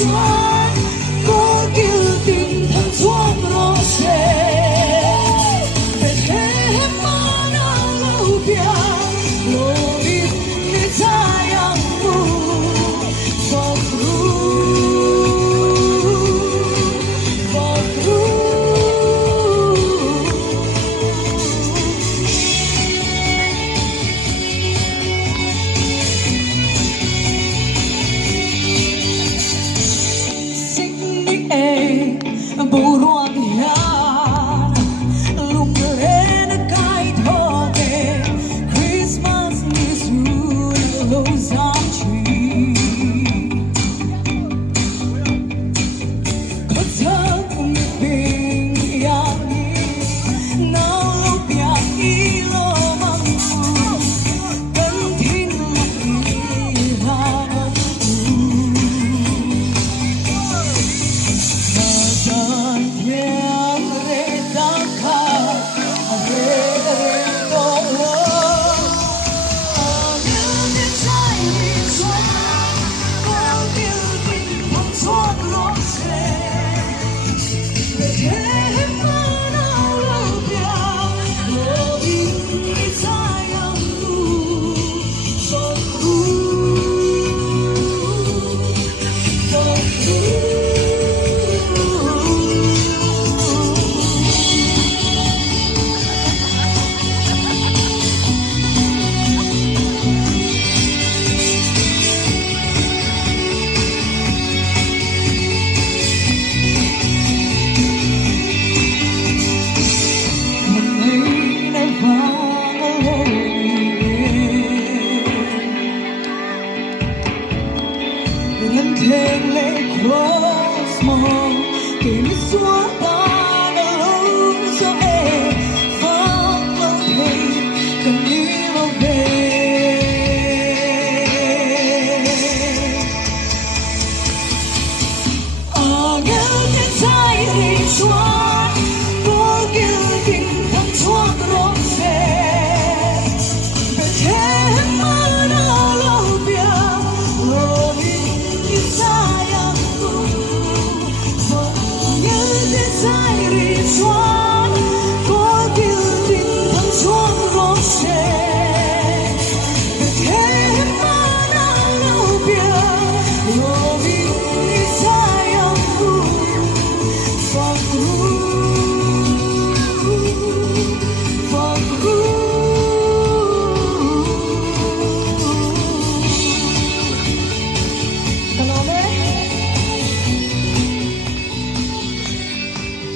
xoan có yêu tình thầm thoáng rõ ràng về thế mana lâu biang lorin ni sayangmu Fakru buruan yan lung ren kai thoge Christmas ni su lo zam chi có thơ cùng bình yang ni nào lo piang y lo mang cần thiên lúc y ha Ngân thênh lệ cross mong kể biết xóa